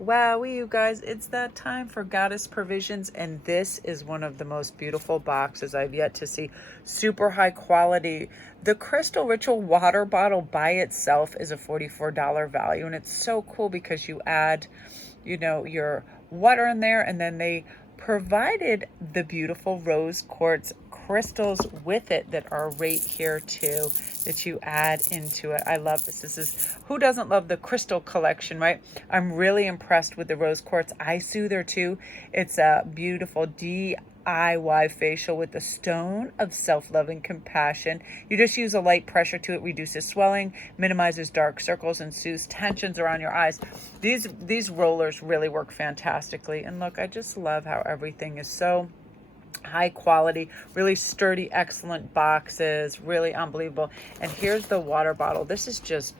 Wow, you guys, it's that time for Goddess Provisions, and this is one of the most beautiful boxes I've yet to see. Super high quality. The Crystal Ritual water bottle by itself is a $44 value, and it's so cool because you add, your water in there, and then they provided the beautiful rose quartz crystals with it that are right here too, that you add into it. I love this. This is, who doesn't love the crystal collection, right? I'm really impressed with the rose quartz eye soother too. It's a beautiful DIY facial with the stone of self-love and compassion. You just use a light pressure to it, reduces swelling, minimizes dark circles, and soothes tensions around your eyes. These rollers really work fantastically. And look, I just love how everything is so high quality, really sturdy, excellent boxes, really unbelievable. And here's the water bottle. This is just,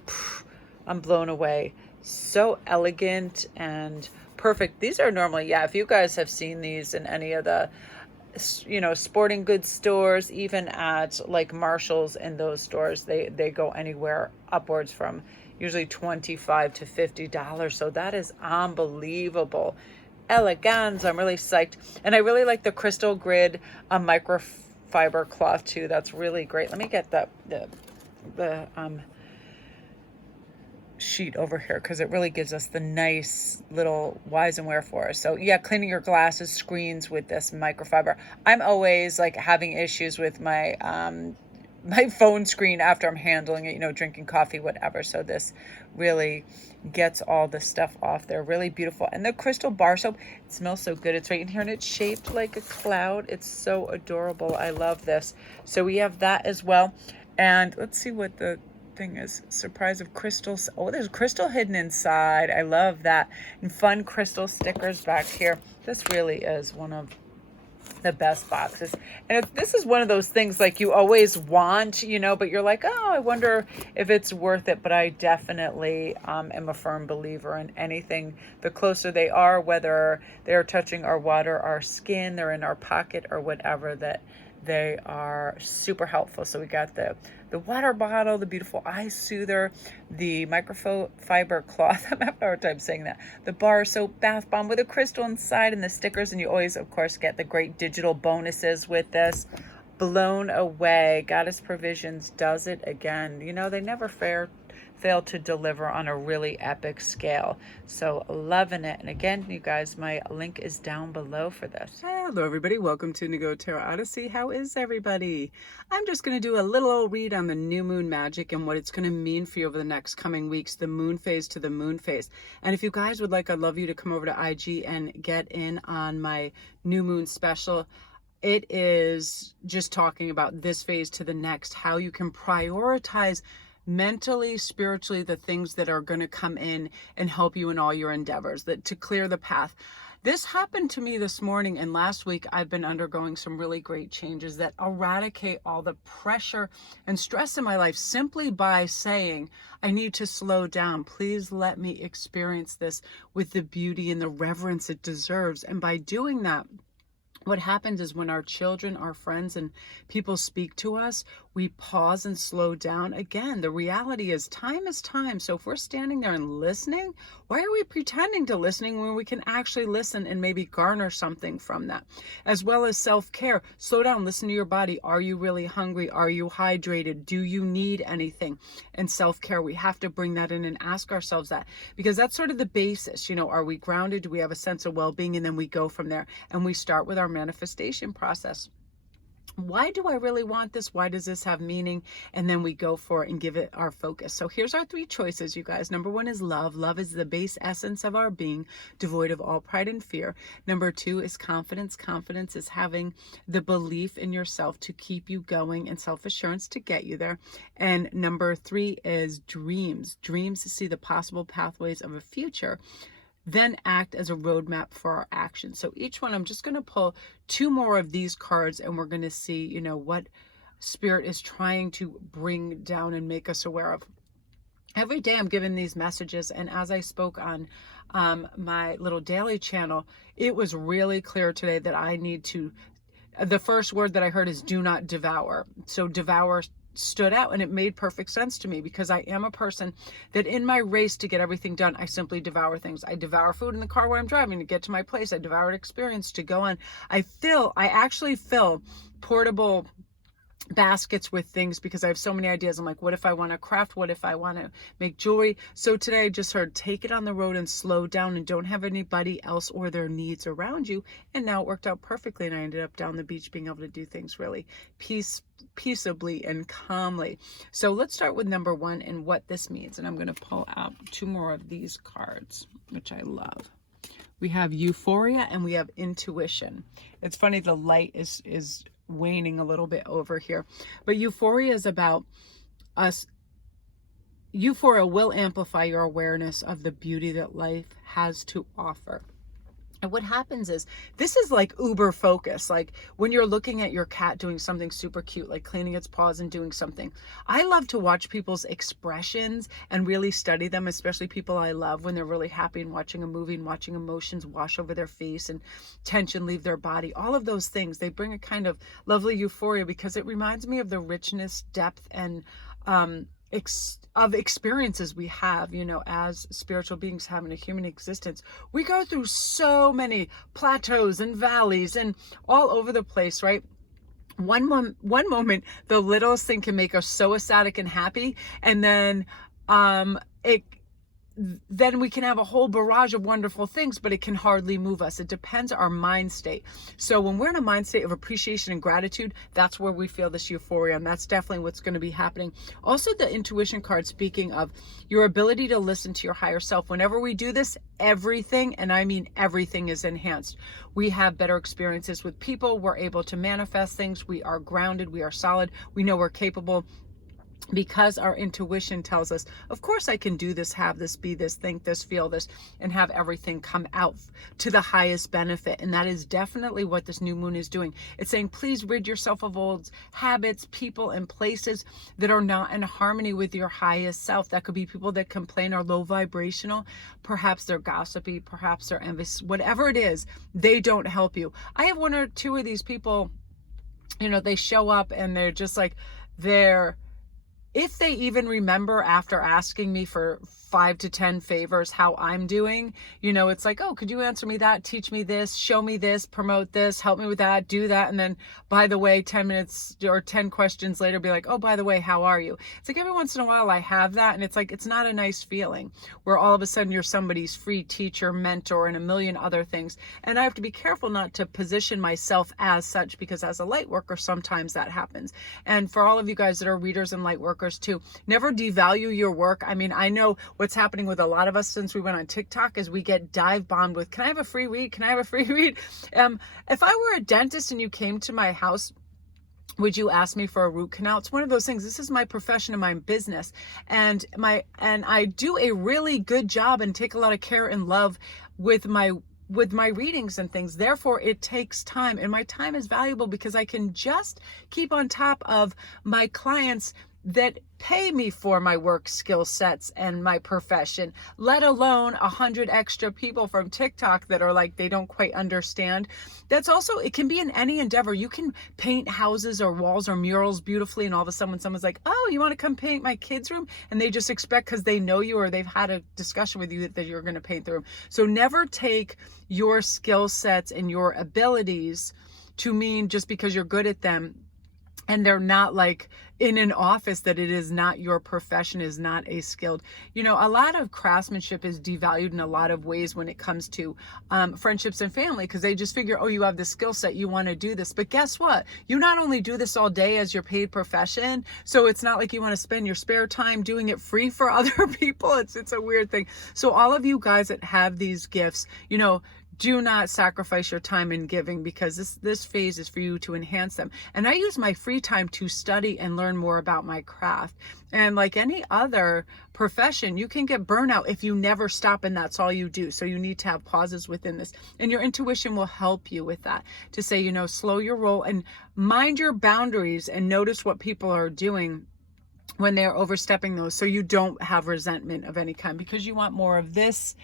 I'm blown away. So elegant and perfect. These are normally, yeah, if you guys have seen these in any of the sporting goods stores, even at like Marshall's, and those stores, they go anywhere upwards from usually $25 to $50. So that is unbelievable. Elegance. I'm really psyched. And I really like the crystal grid microfiber cloth too. That's really great. Let me get the sheet over here, because it really gives us the nice little whys and wherefores. So yeah, cleaning your glasses screens with this microfiber. I'm always like having issues with my my phone screen after I'm handling it, drinking coffee, whatever. So this really gets all the stuff off there. Really beautiful. And the crystal bar soap, it smells so good. It's right in here, and it's shaped like a cloud. It's so adorable. I love this. So we have that as well. And let's see what the thing is. Surprise of crystals. Oh, there's crystal hidden inside. I love that. And fun crystal stickers back here. This really is one of the best boxes. And this is one of those things like you always want, but you're like, oh, I wonder if it's worth it. But I definitely am a firm believer in anything. The closer they are, whether they're touching our water, our skin, they're in our pocket or whatever, that they are super helpful. So we got the water bottle, the beautiful eye soother, the microfiber cloth. I'm having a hard time saying that. The bar soap bath bomb with a crystal inside, and the stickers. And you always, of course, get the great digital bonuses with this. Blown away. Goddess Provisions does it again. They never fail to deliver on a really epic scale. So loving it. And again, you guys, my link is down below for this. Hello everybody, welcome to Nego Tarot Odyssey. How is everybody? I'm just going to do a little old read on the new moon magic and what it's going to mean for you over the next coming weeks, the moon phase to the moon phase. And if you guys would like, I'd love you to come over to IG and get in on my new moon special. It is just talking about this phase to the next, how you can prioritize mentally, spiritually, the things that are going to come in and help you in all your endeavors, that to clear the path. This happened to me this morning, and last week I've been undergoing some really great changes that eradicate all the pressure and stress in my life simply by saying, I need to slow down. Please let me experience this with the beauty and the reverence it deserves. And by doing that, what happens is when our children, our friends, and people speak to us, we pause and slow down. Again, the reality is time is time. So if we're standing there and listening, why are we pretending to listening when we can actually listen and maybe garner something from that? As well as self-care. Slow down, listen to your body. Are you really hungry? Are you hydrated? Do you need anything? And self-care, we have to bring that in and ask ourselves that, because that's sort of the basis. Are we grounded? Do we have a sense of well-being? And then we go from there, and we start with our manifestation process. Why do I really want this? Why does this have meaning? And then we go for it and give it our focus. So here's our three choices, you guys. Number one is love. Love is the base essence of our being, devoid of all pride and fear. Number two is confidence. Confidence is having the belief in yourself to keep you going, and self-assurance to get you there. And number three is dreams. Dreams to see the possible pathways of a future, then act as a roadmap for our actions. So each one, I'm just going to pull two more of these cards, and we're going to see, what Spirit is trying to bring down and make us aware of. Every day I'm given these messages, and as I spoke on my little daily channel, it was really clear today that I need to, the first word that I heard is do not devour. So devour stood out, and it made perfect sense to me because I am a person that in my race to get everything done, I simply devour things. I devour food in the car while I'm driving to get to my place. I devour experience to go on. I actually fill portable baskets with things because I have so many ideas. I'm like, what if I want to craft? What if I want to make jewelry? So today I just heard, take it on the road and slow down and don't have anybody else or their needs around you. And now it worked out perfectly. And I ended up down the beach being able to do things really peaceably and calmly. So let's start with number 1 and what this means. And I'm going to pull out 2 more of these cards, which I love. We have euphoria and we have intuition. It's funny, the light is waning a little bit over here, but euphoria is about us. Euphoria will amplify your awareness of the beauty that life has to offer. And what happens is, this is like uber focus. Like when you're looking at your cat doing something super cute, like cleaning its paws and doing something. I love to watch people's expressions and really study them, especially people I love, when they're really happy and watching a movie and watching emotions wash over their face and tension leave their body. All of those things, they bring a kind of lovely euphoria because it reminds me of the richness, depth, and of experiences we have, you know, as spiritual beings having a human existence. We go through so many plateaus and valleys and all over the place, right? One moment, the littlest thing can make us so ecstatic and happy, and then then we can have a whole barrage of wonderful things, but it can hardly move us. It depends on our mind state. So when we're in a mind state of appreciation and gratitude, that's where we feel this euphoria, and that's definitely what's going to be happening. Also, the intuition card, speaking of your ability to listen to your higher self. Whenever we do this, everything, and I mean everything, is enhanced. We have better experiences with people. We're able to manifest things. We are grounded. We are solid. We know we're capable, because our intuition tells us, of course I can do this, have this, be this, think this, feel this, and have everything come out to the highest benefit. And that is definitely what this new moon is doing. It's saying, please rid yourself of old habits, people, and places that are not in harmony with your highest self. That could be people that complain are low vibrational. Perhaps they're gossipy, perhaps they're envious, whatever it is, they don't help you. I have 1 or 2 of these people, you know, they show up and they're just like, if they even remember after asking me for 5 to 10 favors how I'm doing, you know, it's like, oh, could you answer me that, teach me this, show me this, promote this, help me with that, do that. And then, by the way, 10 minutes or 10 questions later, be like, oh, by the way, how are you? It's like every once in a while I have that. And it's like, it's not a nice feeling where all of a sudden you're somebody's free teacher, mentor, and a million other things. And I have to be careful not to position myself as such, because as a light worker, sometimes that happens. And for all of you guys that are readers and light workers too, never devalue your work. I mean, I know what's happening with a lot of us since we went on TikTok is we get dive bombed with, can I have a free read? Can I have a free read? If I were a dentist and you came to my house, would you ask me for a root canal? It's one of those things. This is my profession and my business. And I do a really good job and take a lot of care and love with my readings and things. Therefore, it takes time, and my time is valuable because I can just keep on top of my clients that pay me for my work skill sets and my profession, let alone 100 extra people from TikTok that are like, they don't quite understand. That's also, it can be in any endeavor. You can paint houses or walls or murals beautifully, and all of a sudden when someone's like, oh, you want to come paint my kid's room? And they just expect, because they know you or they've had a discussion with you, that you're going to paint the room. So never take your skill sets and your abilities to mean just because you're good at them and they're not like in an office that it is not your profession, is not a skilled. You know, a lot of craftsmanship is devalued in a lot of ways when it comes to friendships and family, because they just figure, oh, you have the skill set, you want to do this. But guess what? You not only do this all day as your paid profession, so it's not like you want to spend your spare time doing it free for other people. It's a weird thing. So all of you guys that have these gifts, you know, do not sacrifice your time in giving, because this phase is for you to enhance them. And I use my free time to study and learn more about my craft. And like any other profession, you can get burnout if you never stop and that's all you do. So you need to have pauses within this. And your intuition will help you with that, to say, you know, slow your roll and mind your boundaries and notice what people are doing when they're overstepping those, so you don't have resentment of any kind, because you want more of this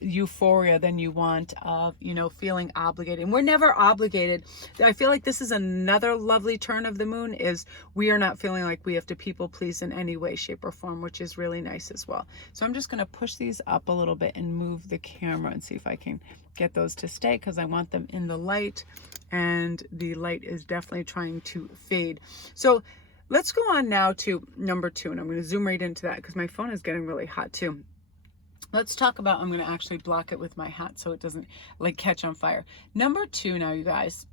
euphoria than you want of, you know, feeling obligated. And we're never obligated. I feel like this is another lovely turn of the moon, is we are not feeling like we have to people please in any way, shape, or form, which is really nice as well. So I'm just going to push these up a little bit and move the camera and see if I can get those to stay, because I want them in the light, and the light is definitely trying to fade. So let's go on now to number 2, and I'm going to zoom right into that because my phone is getting really hot too. Let's talk about, I'm going to actually block it with my hat so it doesn't like catch on fire. Number 2 now, you guys.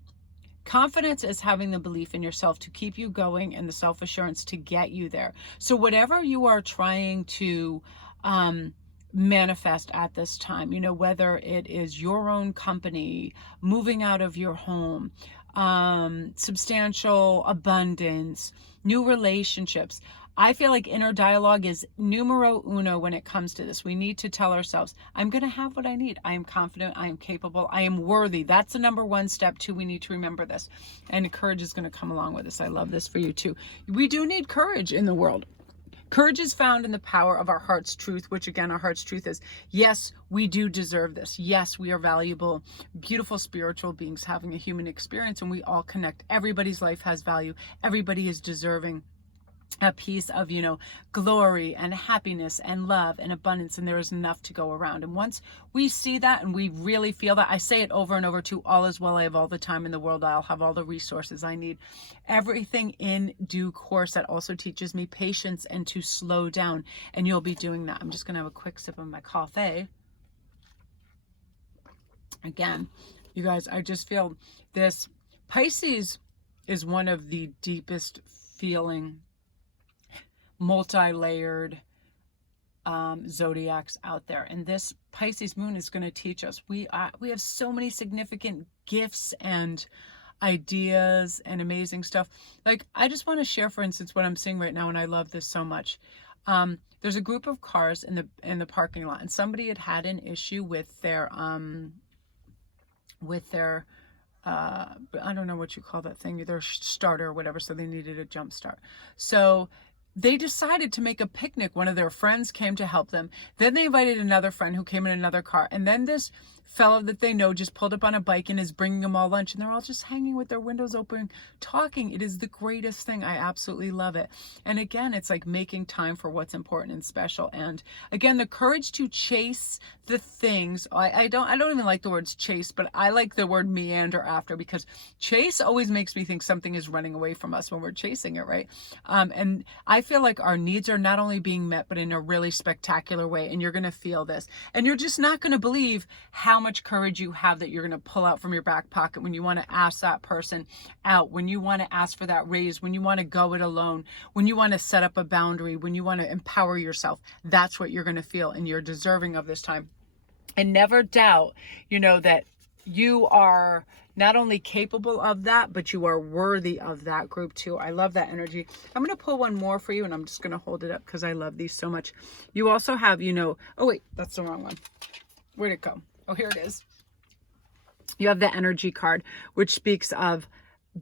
Confidence is having the belief in yourself to keep you going and the self-assurance to get you there. So whatever you are trying to manifest at this time, you know, whether it is your own company, moving out of your home, substantial abundance, new relationships, I feel like inner dialogue is numero uno when it comes to this. We need to tell ourselves, I'm going to have what I need. I am confident. I am capable. I am worthy. That's the number 1 step too. We need to remember this. And courage is going to come along with this. I love this for you too. We do need courage in the world. Courage is found in the power of our heart's truth, which again, our heart's truth is, yes, we do deserve this. Yes, we are valuable, beautiful spiritual beings having a human experience, and we all connect. Everybody's life has value. Everybody is deserving a piece of, you know, glory and happiness and love and abundance, and there is enough to go around. And once we see that and we really feel that, I say it over and over too, all is well. I have all the time in the world. I'll have all the resources I need. Everything in due course. That also teaches me patience and to slow down, and you'll be doing that. I'm just going to have a quick sip of my coffee. Again, you guys, I just feel this. Pisces is one of the deepest feeling, multi-layered zodiacs out there, and this Pisces moon is going to teach us. We have so many significant gifts and ideas and amazing stuff. Like, I just want to share, for instance, what I'm seeing right now, and I love this so much. There's a group of cars in the parking lot, and somebody had an issue with their I don't know what you call that thing, their starter or whatever, so they needed a jump start. So they decided to make a picnic. One of their friends came to help them. Then they invited another friend who came in another car. And then this fellow that they know just pulled up on a bike and is bringing them all lunch. And they're all just hanging with their windows open, talking. It is the greatest thing. I absolutely love it. And again, it's like making time for what's important and special. And again, the courage to chase the things. I don't even like the words chase, but I like the word meander after, because chase always makes me think something is running away from us when we're chasing it, right? And I feel like our needs are not only being met, but in a really spectacular way. And you're going to feel this. And you're just not going to believe how much courage you have that you're going to pull out from your back pocket when you want to ask that person out, when you want to ask for that raise, when you want to go it alone, when you want to set up a boundary, when you want to empower yourself. That's what you're going to feel, and you're deserving of this time. And never doubt, you know, that you are not only capable of that, but you are worthy of that group too. I love that energy. I'm going to pull one more for you, and I'm just going to hold it up because I love these so much. You also have, you know, oh wait, that's the wrong one. Where'd it go? Oh, here it is. You have the energy card, which speaks of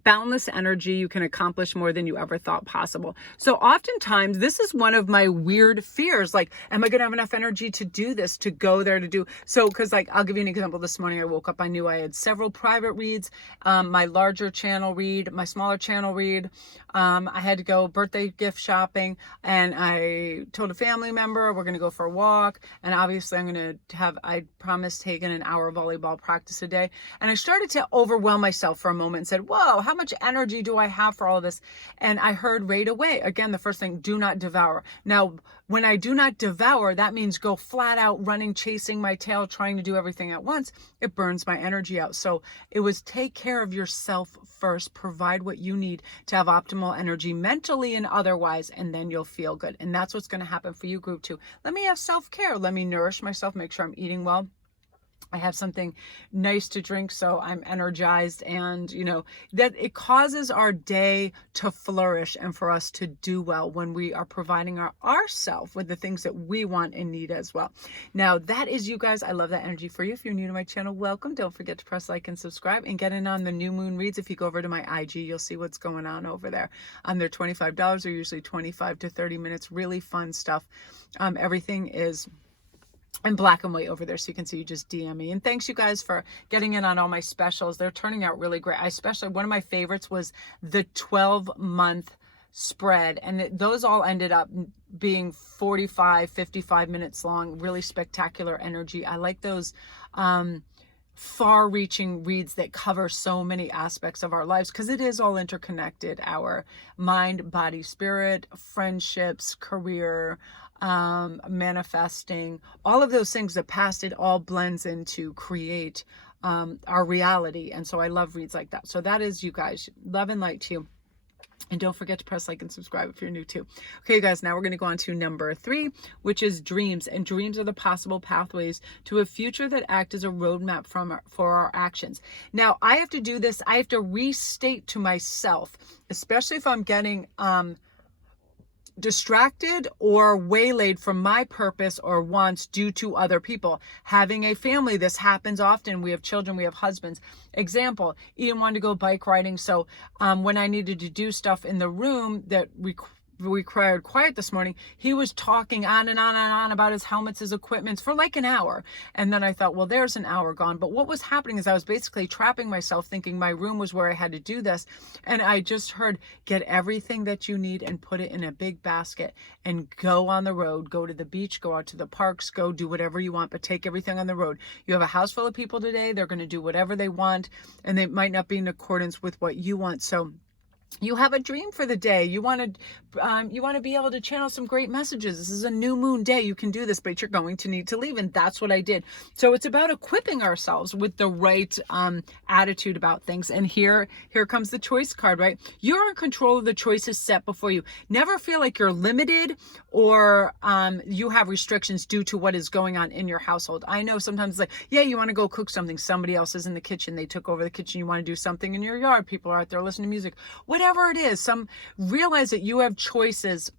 boundless energy. You can accomplish more than you ever thought possible. So oftentimes this is one of my weird fears. Like, am I going to have enough energy to do this, to go there, to do so? Because like, I'll give you an example. This morning I woke up, I knew I had several private reads, my larger channel read, my smaller channel read. I had to go birthday gift shopping, and I told a family member we're going to go for a walk. And obviously I'm going to have, I promised Hagen an hour of volleyball practice a day. And I started to overwhelm myself for a moment and said, whoa, how much energy do I have for all of this? And I heard right away, again, the first thing, do not devour. Now, when I do not devour, that means go flat out running, chasing my tail, trying to do everything at once. It burns my energy out. So it was take care of yourself first, provide what you need to have optimal energy mentally and otherwise, and then you'll feel good. And that's what's going to happen for you, group 2. Let me have self-care. Let me nourish myself, make sure I'm eating well. I have something nice to drink, so I'm energized, and you know that it causes our day to flourish and for us to do well when we are providing ourselves with the things that we want and need as well. Now that is, you guys, I love that energy for you. If you're new to my channel, welcome. Don't forget to press like and subscribe, and get in on the new moon reads. If you go over to my IG, you'll see what's going on over there. They're $25. They're usually 25 to 30 minutes. Really fun stuff. Everything is and black and white over there, so you can see. You just DM me. And thanks you guys for getting in on all my specials. They're turning out really great. Especially one of my favorites was the 12-month spread, and those all ended up being 55 minutes long. Really spectacular energy. I like those far-reaching reads that cover so many aspects of our lives, because it is all interconnected. Our mind, body, spirit, friendships, career, manifesting, all of those things, the past, it all blends in to create our reality. And so I love reads like that. So that is, you guys, love and light to you. And don't forget to press like and subscribe if you're new too. Okay, you guys, now we're going to go on to number 3, which is dreams. And dreams are the possible pathways to a future that act as a roadmap for our actions. Now, I have to do this. I have to restate to myself, especially if I'm getting distracted or waylaid from my purpose or wants due to other people. Having a family, this happens often. We have children, we have husbands. Example, Ian wanted to go bike riding, so when I needed to do stuff in the room that required quiet this morning, he was talking on and on and on about his helmets, his equipments for like an hour. And then I thought, well, there's an hour gone. But what was happening is I was basically trapping myself, thinking my room was where I had to do this. And I just heard, get everything that you need and put it in a big basket and go on the road, go to the beach, go out to the parks, go do whatever you want, but take everything on the road. You have a house full of people today. They're going to do whatever they want, and they might not be in accordance with what you want. So you have a dream for the day. You want to be able to channel some great messages. This is a new moon day. You can do this, but you're going to need to leave. And that's what I did. So it's about equipping ourselves with the right attitude about things. And here comes the choice card, right? You're in control of the choices set before you. Never feel like you're limited or you have restrictions due to what is going on in your household. I know sometimes it's like, yeah, you want to go cook something. Somebody else is in the kitchen. They took over the kitchen. You want to do something in your yard. People are out there listening to music. Whatever it is, realize that you have choices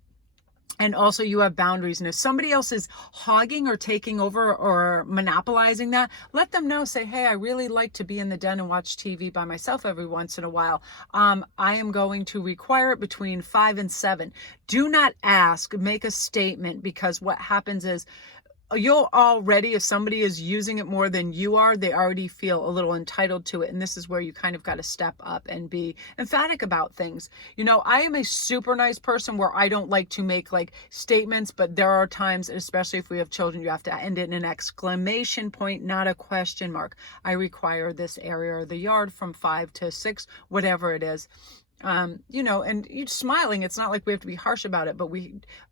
and also you have boundaries. And if somebody else is hogging or taking over or monopolizing that, let them know. Say, hey, I really like to be in the den and watch TV by myself every once in a while. I am going to require it between 5 and 7. Do not ask, make a statement, because what happens is you'll already, if somebody is using it more than you are, they already feel a little entitled to it. And this is where you kind of got to step up and be emphatic about things. You know, I am a super nice person where I don't like to make like statements, but there are times, especially if we have children, you have to end it in an exclamation point, not a question mark. I require this area of the yard from 5 to 6, whatever it is. You know, and you're smiling. It's not like we have to be harsh about it, but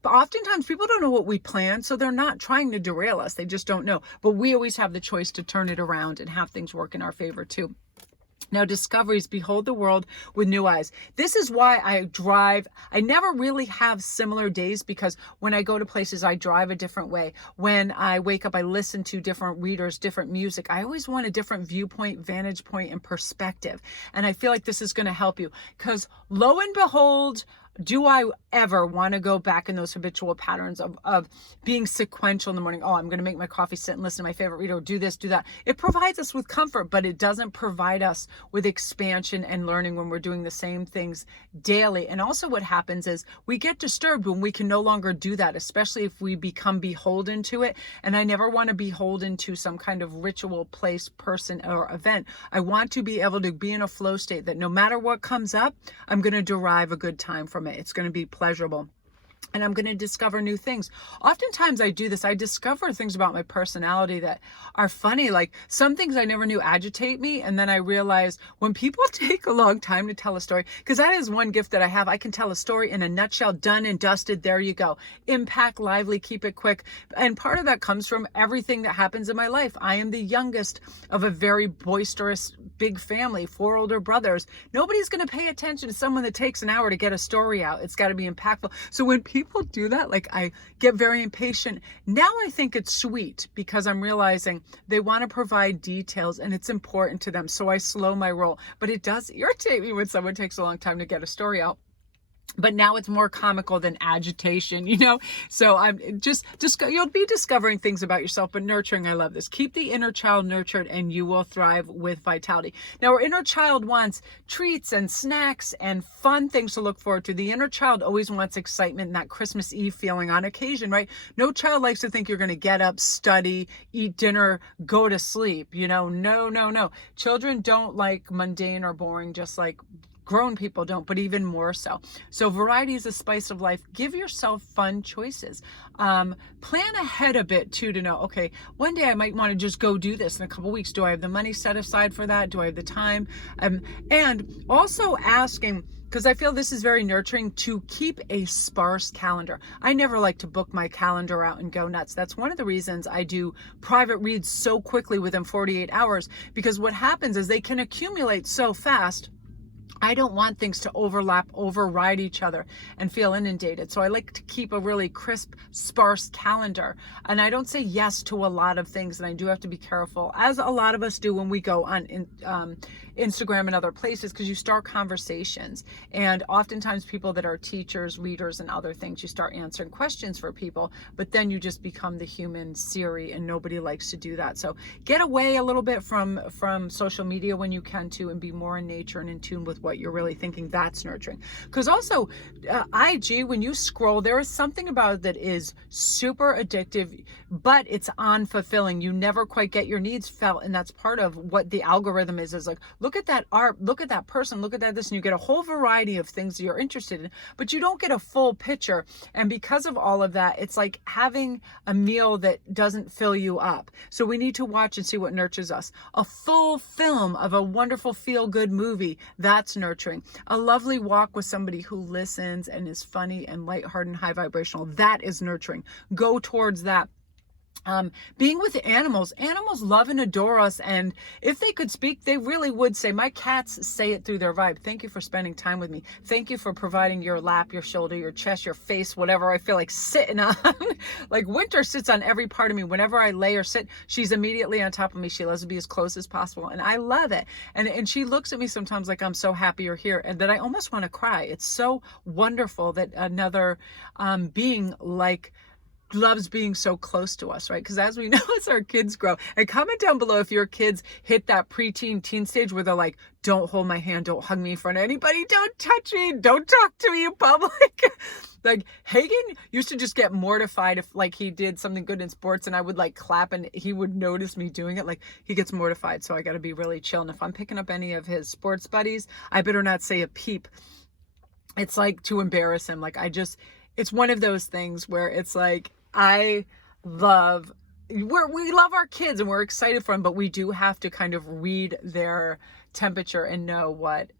oftentimes people don't know what we plan. So they're not trying to derail us. They just don't know, but we always have the choice to turn it around and have things work in our favor too. Now, discoveries, behold the world with new eyes. This is why I drive. I never really have similar days, because when I go to places, I drive a different way. When I wake up, I listen to different readers, different music. I always want a different viewpoint, vantage point, and perspective. And I feel like this is going to help you, because lo and behold, do I ever want to go back in those habitual patterns of being sequential in the morning? Oh, I'm going to make my coffee, sit and listen to my favorite reader, do this, do that. It provides us with comfort, but it doesn't provide us with expansion and learning when we're doing the same things daily. And also what happens is we get disturbed when we can no longer do that, especially if we become beholden to it. And I never want to be beholden to some kind of ritual, place, person, or event. I want to be able to be in a flow state that no matter what comes up, I'm going to derive a good time from it. It's going to be pleasurable. And I'm going to discover new things. Oftentimes I do this. I discover things about my personality that are funny. Like some things I never knew agitate me. And then I realize when people take a long time to tell a story, because that is one gift that I have. I can tell a story in a nutshell, done and dusted. There you go. Impact, lively, keep it quick. And part of that comes from everything that happens in my life. I am the youngest of a very boisterous, big family, 4 older brothers. Nobody's going to pay attention to someone that takes an hour to get a story out. It's got to be impactful. So when people do that, like I get very impatient. Now I think it's sweet because I'm realizing they want to provide details and it's important to them. So I slow my roll, but it does irritate me when someone takes a long time to get a story out. but now it's more comical than agitation, you know? So I'm just you'll be discovering things about yourself, but nurturing, I love this. Keep the inner child nurtured and you will thrive with vitality. Now, our inner child wants treats and snacks and fun things to look forward to. The inner child always wants excitement and that Christmas Eve feeling on occasion, right? No child likes to think you're going to get up, study, eat dinner, go to sleep, you know? No, no, no. Children don't like mundane or boring, just like grown people don't, but even more so. So variety is the spice of life. Give yourself fun choices. Plan ahead a bit too, to know, okay, one day I might want to just go do this. In a couple weeks, do I have the money set aside for that? Do I have the time? And also asking, because I feel this is very nurturing, to keep a sparse calendar. I never like to book my calendar out and go nuts. That's one of the reasons I do private reads so quickly within 48 hours, because what happens is they can accumulate so fast. I don't want things to overlap, override each other and feel inundated. So I like to keep a really crisp, sparse calendar. And I don't say yes to a lot of things, and I do have to be careful, as a lot of us do when we go on Instagram and other places, because you start conversations. And oftentimes people that are teachers, readers, and other things, you start answering questions for people, but then you just become the human Siri, and nobody likes to do that. So get away a little bit from social media when you can too, and be more in nature and in tune with what you're really thinking. That's nurturing. Because also IG, when you scroll, there is something about it that is super addictive, but it's unfulfilling. You never quite get your needs felt, and that's part of what the algorithm is like, look at that art, look at that person, look at that this, and you get a whole variety of things you're interested in, but you don't get a full picture. And because of all of that, it's like having a meal that doesn't fill you up. So we need to watch and see what nurtures us. A full film of a wonderful feel-good movie, that's nurturing. A lovely walk with somebody who listens and is funny and lighthearted and high vibrational, that is nurturing. Go towards that. Being with animals love and adore us, and if they could speak, they really would say, my cats say it through their vibe. Thank you for spending time with me. Thank you for providing your lap, your shoulder, your chest, your face, whatever I feel like sitting on. Like Winter sits on every part of me. Whenever I lay or sit, she's immediately on top of me. She loves to be as close as possible, and I love it. And she looks at me sometimes like I'm so happy you're here, and that I almost want to cry. It's so wonderful that another being like loves being so close to us, right? Because as we know, as our kids grow, and comment down below if your kids hit that preteen, teen stage where they're like, don't hold my hand, don't hug me in front of anybody, don't touch me, don't talk to me in public. Like Hagen used to just get mortified if like he did something good in sports and I would like clap and he would notice me doing it. Like he gets mortified. So I got to be really chill. And if I'm picking up any of his sports buddies, I better not say a peep. It's like to embarrass him. Like it's one of those things where it's like, we love our kids and we're excited for them, but we do have to kind of read their temperature and know what,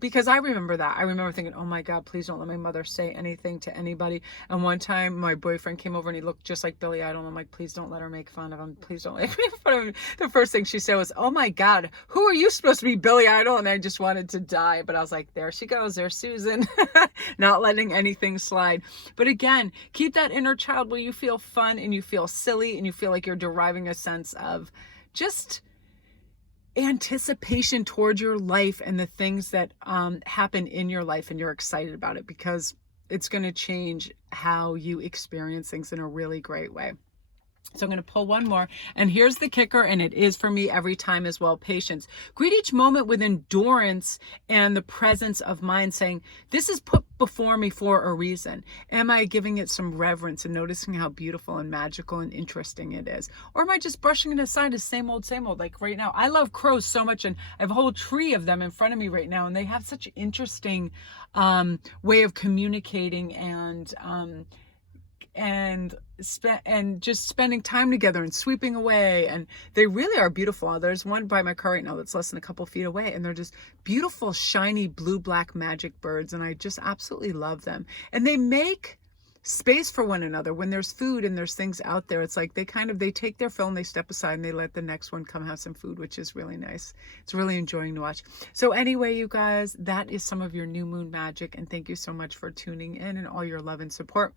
because I remember thinking, oh my God, please don't let my mother say anything to anybody. And one time my boyfriend came over and he looked just like Billy Idol. I'm like, please don't let her make fun of him. Please don't make fun of him. The first thing she said was, oh my God, who are you supposed to be, Billy Idol? And I just wanted to die. But I was like, there she goes. There's Susan, not letting anything slide. But again, keep that inner child where you feel fun and you feel silly and you feel like you're deriving a sense of just anticipation towards your life and the things that happen in your life, and you're excited about it because it's going to change how you experience things in a really great way. So I'm going to pull one more, and here's the kicker, and it is for me every time as well, patience. Greet each moment with endurance and the presence of mind, saying, this is put before me for a reason. Am I giving it some reverence and noticing how beautiful and magical and interesting it is? Or am I just brushing it aside as same old, like right now? I love crows so much, and I have a whole tree of them in front of me right now, and they have such interesting way of communicating and just spending time together and sweeping away, and they really are beautiful. There's one by my car right now that's less than a couple feet away, and they're just beautiful, shiny, blue-black magic birds, and I just absolutely love them. And they make space for one another when there's food and there's things out there. It's like they take their fill and they step aside and they let the next one come have some food, which is really nice. It's really enjoying to watch. So anyway, you guys, that is some of your new moon magic, and thank you so much for tuning in and all your love and support.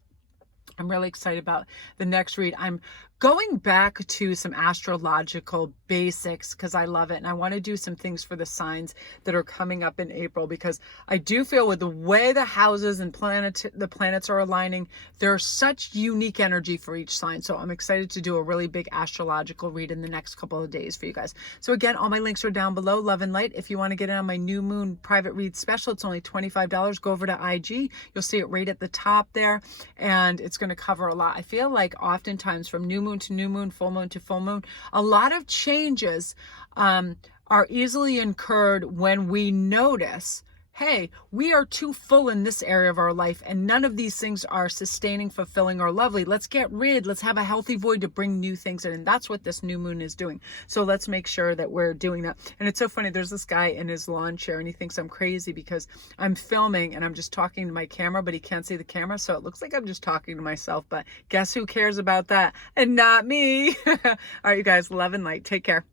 I'm really excited about the next read. I'm going back to some astrological basics because I love it. And I want to do some things for the signs that are coming up in April, because I do feel with the way the houses and the planets are aligning, there's such unique energy for each sign. So I'm excited to do a really big astrological read in the next couple of days for you guys. So again, all my links are down below, love and light. If you want to get in on my new moon private read special, it's only $25. Go over to IG. You'll see it right at the top there. And it's going to cover a lot. I feel like oftentimes from new moon to new moon, full moon to full moon, a lot of changes are easily incurred when we notice, hey, we are too full in this area of our life and none of these things are sustaining, fulfilling, or lovely. Let's have a healthy void to bring new things in. And that's what this new moon is doing. So let's make sure that we're doing that. And it's so funny. There's this guy in his lawn chair and he thinks I'm crazy because I'm filming and I'm just talking to my camera, but he can't see the camera. So it looks like I'm just talking to myself, but guess who cares about that? And not me. All right, you guys, love and light. Take care.